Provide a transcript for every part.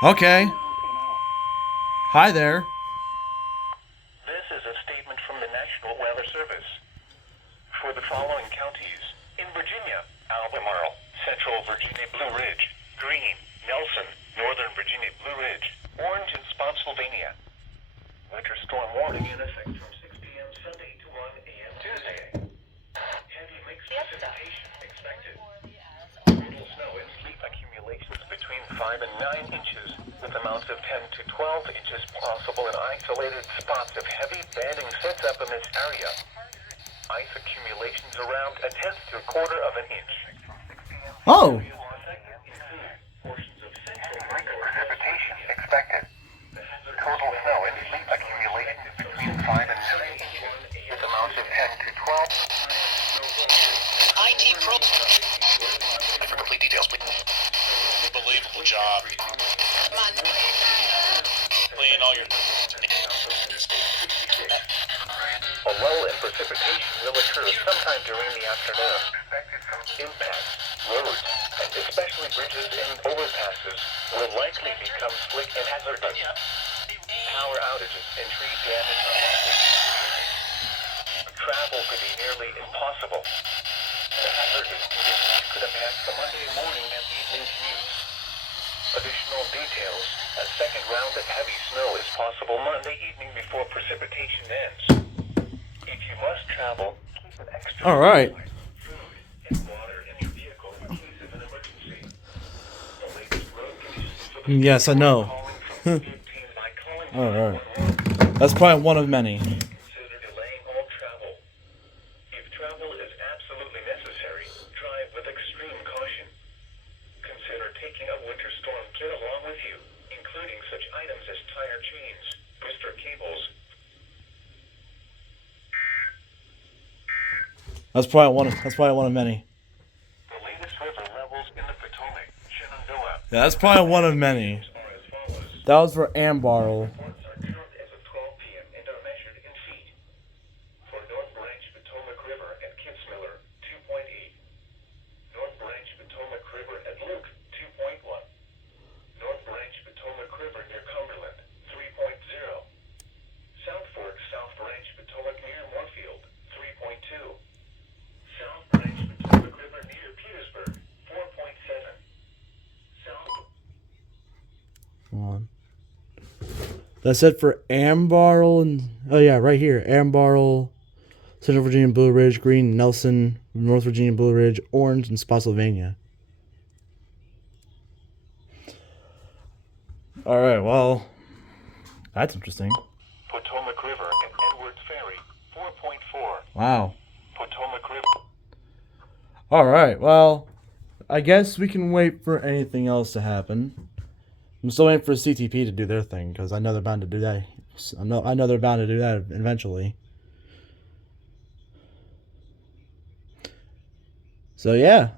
Okay. Hi there. This is a statement from the National Weather Service. For the following counties, in Virginia, Albemarle, Central Virginia Blue Ridge, Greene, Nelson, Northern Virginia Blue Ridge, Orange, and Spotsylvania. Winter storm warning in effect from 6 p.m. Sunday to 1 a.m. Tuesday. Heavy mixed precipitation expected. Total snow and sleet accumulations between 5 and 9 inches, with amounts of 10 to 12 inches possible in isolated spots if heavy banding sets up in this area. Ice accumulations around a tenth to a quarter of an inch. Oh. Portions of central precipitation expected. Total snow and sleet accumulations between 5 and 9 inches, with amounts of 10 to 12. IT Pro. For complete details, please. Unbelievable job. Come on. Playing all your. A lull in precipitation will occur sometime during the afternoon. Impacts, roads, and especially bridges and overpasses will likely become slick and hazardous. Power outages and tree damage are likely. Travel could be nearly impossible. The hazardous conditions could impact the Monday morning and evening commutes. Additional details: a second round of heavy snow is possible Monday evening before precipitation ends. If you must travel, keep an extra All right. food and water in your vehicle in case of an emergency. The latest road conditions for the Yes, I know. calling from the team by calling All right. 911. That's probably one of many. Consider delaying all travel. If travel is absolutely necessary, drive with extreme caution. Consider taking a winter storm kit along with you, including such items as tire chains, booster cables. That's probably one of many. The latest river levels in the Potomac, Shenandoah, Yeah, that's probably one of many. are as follows. That was for Ambarl. Reports are current as of 12 p.m. and are measured in feet. For North Branch Potomac River at Kitzmiller, 2.8. North Branch Potomac River at Luke, 2.1. North Branch Potomac River near Cumberland, 3.0. South Fork South Branch Potomac near Moorfield, 3.2. South Branch Potomac River near Petersburg, 4.7. South Hold on. That's it for Ambarl and right here. Ambarl, Central Virginia Blue Ridge, Greene, Nelson, North Virginia Blue Ridge, Orange, and Spotsylvania. All right, well, that's interesting. Potomac River and Edwards Ferry, 4.4. Wow. Potomac River. All right, well, I guess we can wait for anything else to happen. I'm still waiting for CTP to do their thing because I know they're bound to do that. I know they're bound to do that eventually. So yeah,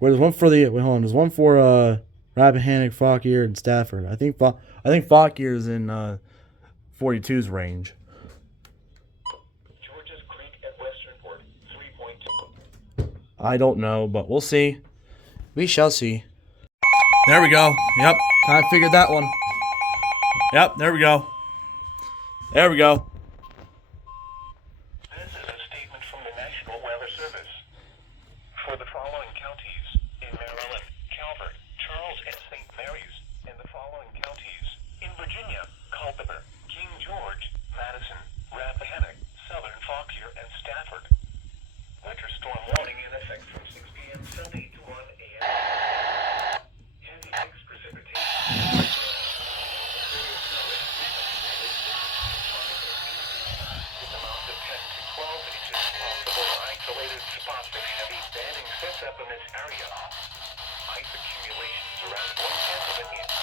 there's one for hold on. There's one for Rappahannock, Fauquier, and Stafford. I think Fauquier is in 42's range. Georges Creek at Westernport, 3.2. I don't know, but we'll see. We shall see. There we go. Yep, I figured that one. Yep, there we go. There we go. This is a statement from the National Weather Service. For the following counties, in Maryland, Calvert, Charles, and St. Mary's, and the following counties, in Virginia, Culpeper, King George, Madison, Rappahannock, Southern Fauquier, and Stafford. Winter storm warning in effect from 6 p.m. Sunday to 1 a.m. Heavy mixed precipitation. With amounts of 10 to 12 inches possible in isolated spots of heavy banding sets up in this area. Ice accumulations around 1/10 of an inch.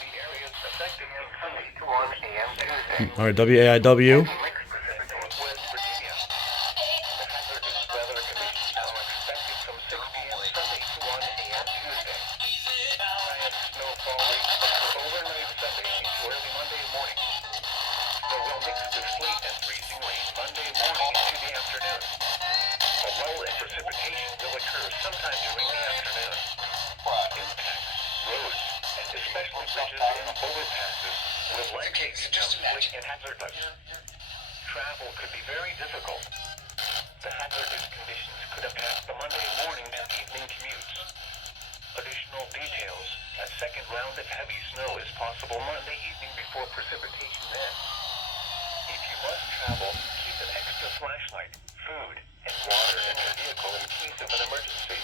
The areas affected include 1 a.m. Tuesday. All right, WAIW. Mixed precipitation. Northwest Virginia. The hazardous weather conditions are expected from 6 p.m. Sunday to 1 a.m. Tuesday. Giant snowfall rates occur overnight Sunday into early Monday morning. Snow will mix with sleet and freezing rain Monday morning into the afternoon. A lull in precipitation will occur sometime during the afternoon. Impacts, roads, especially bridges and overpasses, will likely become slick and hazardous. Travel could be very difficult. The hazardous conditions could impact the Monday morning and evening commutes. Additional details: a second round of heavy snow is possible Monday evening before precipitation ends. If you must travel, keep an extra flashlight, food, and water in your vehicle in case of an emergency.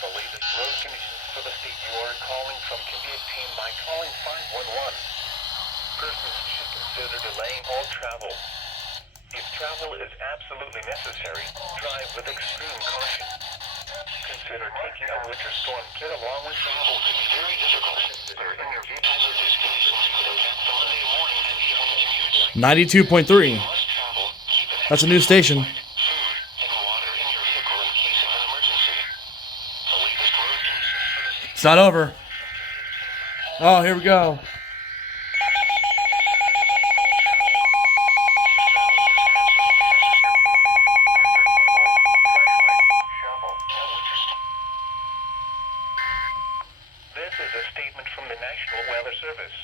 The latest road conditions for the state you are calling from can be obtained by calling 511. Persons should consider delaying all travel. If travel is absolutely necessary, drive with extreme caution. Consider taking a winter storm kit along with travel could be very difficult. In your vehicle, hazardous conditions could impact the Monday morning and evening commutes. 92.3. If you must travel, keep an That's a new station. food and water in your vehicle in case of an emergency. The latest road conditions for the state. It's not over. Oh, here we go. This is a statement from the National Weather Service.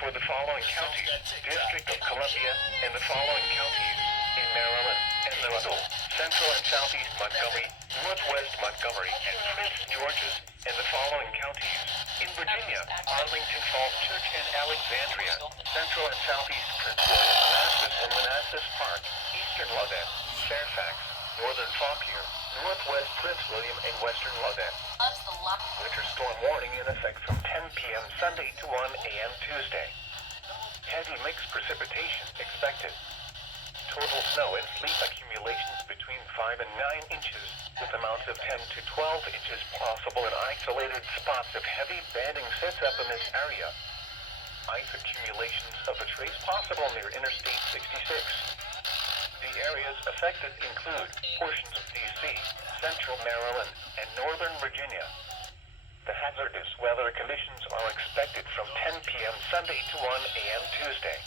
For the following counties, District of Columbia, and the following counties in Maryland and Minnesota, Central and Southeast Montgomery, Northwest Montgomery, and Prince George's, and the following counties in Virginia, Arlington Falls Church and Alexandria, Central and Southeast Prince William, Manassas and Manassas Park, Eastern Lawrence, Fairfax, Northern Fauquier, Northwest Prince William, and Western Lawrence. Winter storm warning in effect from 10 p.m. Sunday to 1 a.m. Tuesday. Heavy mixed precipitation expected. Total snow and sleet accumulations between 5 and 9 inches, with amounts of 10 to 12 inches possible in isolated spots of heavy banding sets up in this area. Ice accumulations of a trace possible near Interstate 66. The areas affected include portions of D.C., Central Maryland, and Northern Virginia. The hazardous weather conditions are expected from 10 p.m. Sunday to 1 a.m. Tuesday.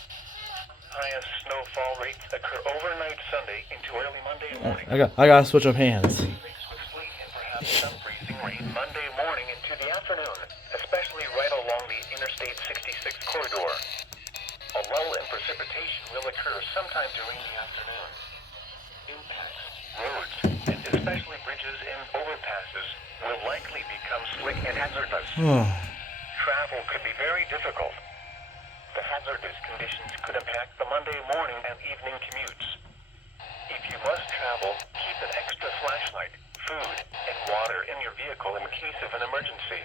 Highest snowfall rates occur overnight Sunday into early Monday morning. I gotta switch up hands. Mixed with sleet and perhaps some freezing rain Monday morning into the afternoon, especially right along the Interstate 66 corridor. A lull in precipitation will occur sometime during the afternoon. Impacts, roads, and especially bridges and overpasses will likely become slick and hazardous. Travel could be very difficult. The hazardous conditions could impact the Monday morning and evening commutes. If you must travel, keep an extra flashlight, food, and water in your vehicle in case of an emergency.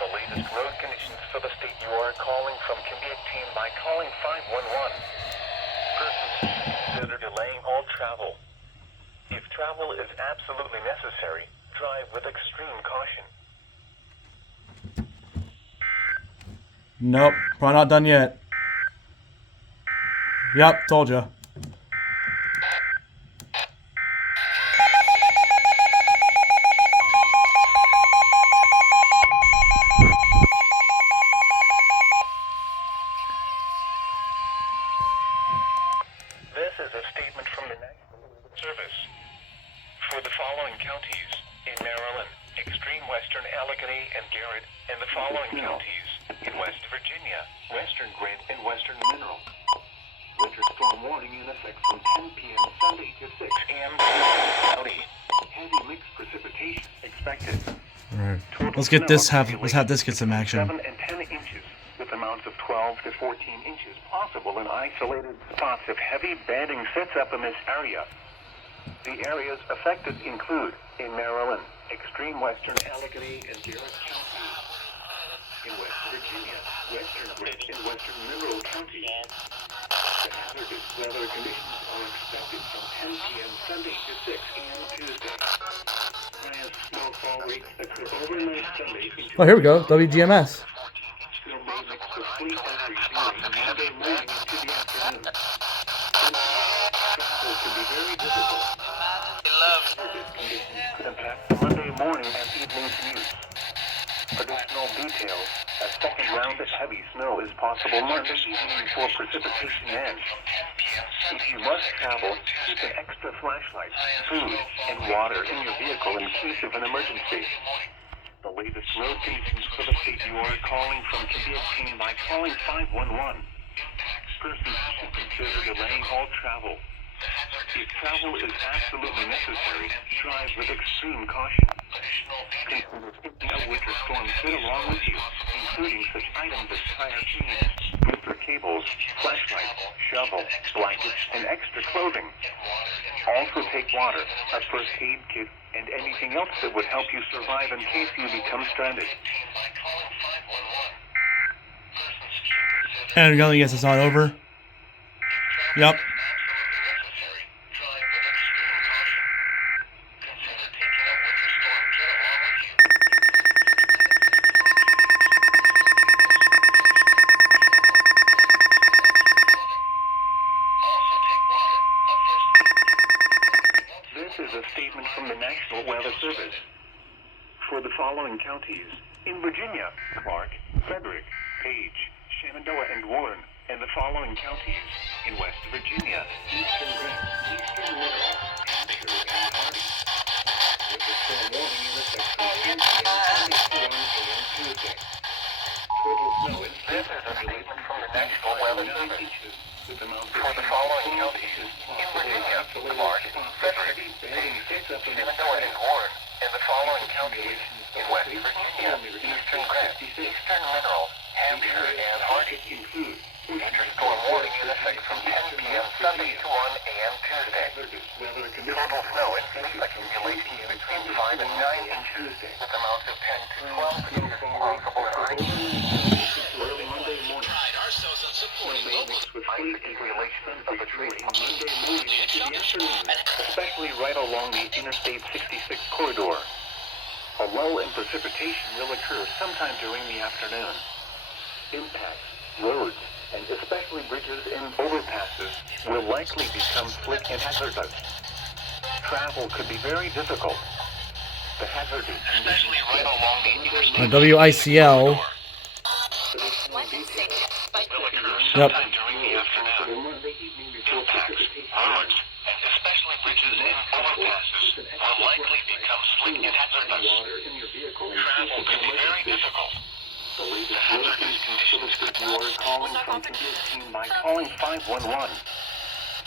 The latest road conditions for the state you are calling from can be obtained by calling 511. Persons should consider delaying all travel. If travel is absolutely necessary, drive with extreme caution. Nope, probably not done yet. Yep, told ya. This is a statement from the National Weather Service. For the following counties in Maryland, extreme western Allegheny and Garrett, and the following counties in West Virginia, Western Grant, and Western Mineral. Winter storm warning in effect from 10 p.m. Sunday to 6 a.m. County. Heavy mixed precipitation expected. Alright. Total Let's get snow this let's have this get some accumulations action. 7 and 10 inches, with amounts of 12 to 14 inches possible in isolated spots of heavy banding sets up in this area. The areas affected include in Maryland, extreme western Allegheny and Garrett counties. In West Virginia, Western Grant and Western Mineral counties. The hazardous weather conditions are expected from 10 p.m. Sunday to 6 a.m. Tuesday. Highest snowfall rates occur overnight Sunday into Oh, here we go. WGMS. Snow may mix with sleet and freezing rain Monday morning into the afternoon. Travel can be very difficult. Hazardous conditions could impact the Monday morning and evening commutes. Additional details: a second round of heavy snow is possible Monday evening before precipitation ends. If you must travel, keep an extra flashlight, food, and water in your vehicle in case of an emergency. The way, the road conditions for the state you are calling from can be obtained by calling 511. Persons should consider delaying all travel. If travel is absolutely necessary, drive with extreme caution. Consider taking a winter storm kit along with you, including such items as tire chains, booster cables, flashlights, shovel, blankets, and extra clothing. Also take water, a first aid kit, and anything else that would help you survive in case you become stranded. And I'm gonna guess it's not over. Yep. This is a statement from the National Weather Service. For the following counties, in Virginia, Clark, Frederick, Page, Shenandoah, and Warren, and the following counties, in West Virginia, Eastern Grant, Eastern Mineral, Hampshire, and Hardy. With the storm warning in effect from 10 p.m. Sunday to 1 a.m. Tuesday. Total snow in this is a statement from the National Weather Service. For the following counties, in Virginia, Clark, Frederick, Page, Shenandoah, and Warren, and the following counties, in West Virginia, Eastern Grant, Eastern Mineral, Hampshire, and Hardy. Future storm warning in effect from 10 p.m. Sunday to 1 a.m. Tuesday. Total snow in place accumulating between 5 and 9 inches, with amounts of 10 to 12 inches possible in rain. Early Monday morning. Mixed with fleet accumulation of the tree Monday morning into the afternoon, especially right along the Interstate 66 corridor. A lull in precipitation will occur sometime during the afternoon. Impacts, roads, and especially bridges and overpasses will likely become slick and hazardous. Travel could be very difficult. The hazardous especially right along the Interstate WICL. Yep. During the afternoon. Impacts, roads, and especially bridges and overpasses will likely become slick and hazardous. Travel could be very difficult. The hazardous conditions that you are calling from can be obtained by calling 511.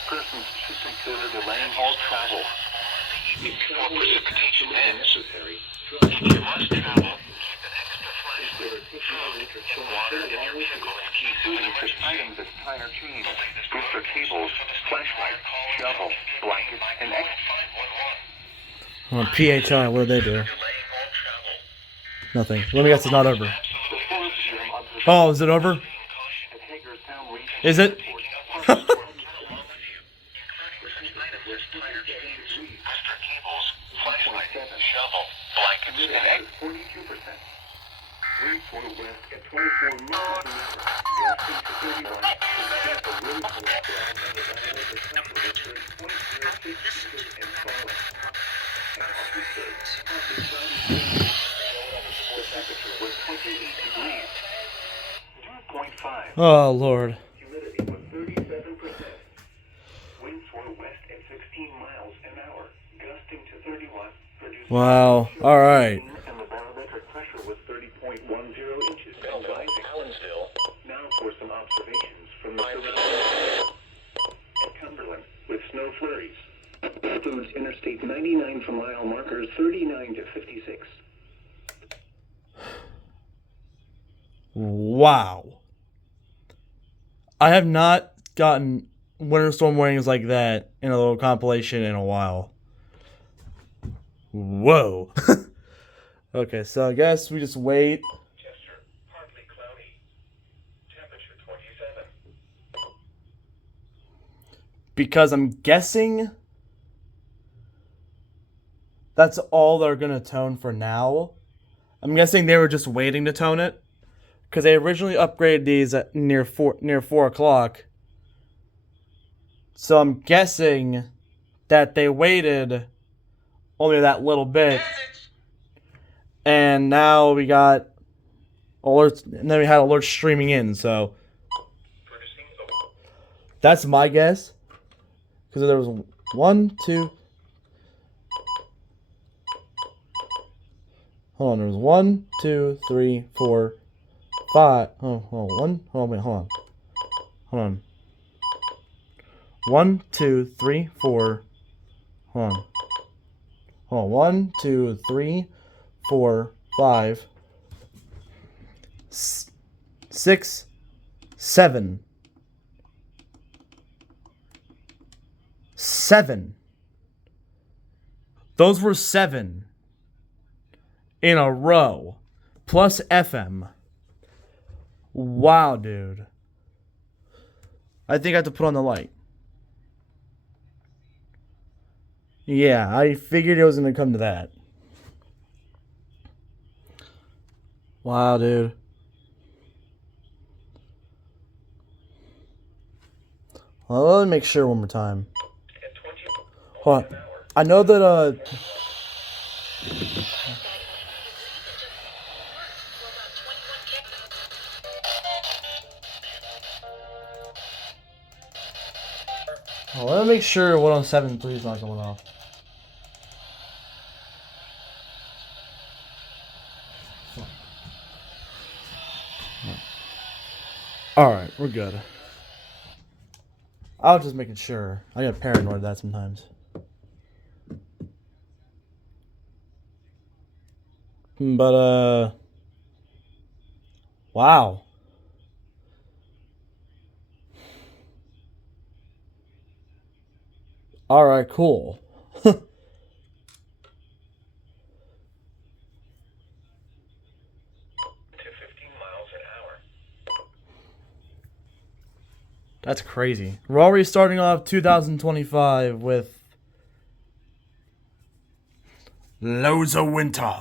Persons should consider delaying all travel. Before precipitation ends, if you must travel, keep an extra flashlight, food, and water in your vehicle in case of an emergency. Items as tire chains, booster cables, flashlight, shovel, blankets, and extra. On PHI, what do they do? Nothing. Let me guess, it's not over. Oh, is it over? Is it? Oh, Lord. Humidity was 37%. Winds were west at 16 miles an hour, gusting to 31. Wow. All right. And the barometric pressure was 30.10 inches and rising. Now for some observations from the surrounding at Cumberland with snow flurries. Includes Interstate 99 for mile markers 39 to 56. Wow. I have not gotten winter storm warnings like that in a little compilation in a while. Whoa. Okay, so I guess we just wait. Chester, partly cloudy. Temperature 27. Because I'm guessing that's all they're going to tone for now. I'm guessing they were just waiting to tone it. Because they originally upgraded these at near 4 o'clock. So I'm guessing that they waited only that little bit. And now we got alerts, and then we had alerts streaming in, so that's my guess. Because there was 1, 2, Hold on. There was 1, 2, 3, 4, 5. Oh, hold on. Hold on. Wait. Hold on. Hold on. 1, 2, 3, 4. Hold on. Hold on. 1, 2, 3, 4, 5, 6, 7. 7. Those were 7 in a row. Plus FM. Wow, dude. I think I have to put on the light. Yeah, I figured it was going to come to that. Wow, dude. Well, let me make sure one more time. Hold on. I know that, oh, let me make sure 107 please not going off. Alright, we're good. I was just making sure. I get paranoid of that sometimes. But, wow. Alright, cool. To 15 miles an hour. That's crazy. We're already starting off 2025 with loads of winter.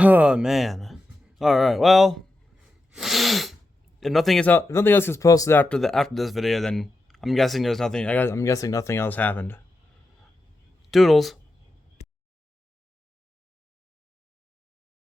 Oh man. All right. Well, if nothing else gets posted after this video, then I'm guessing there's nothing. I'm guessing nothing else happened. Doodles.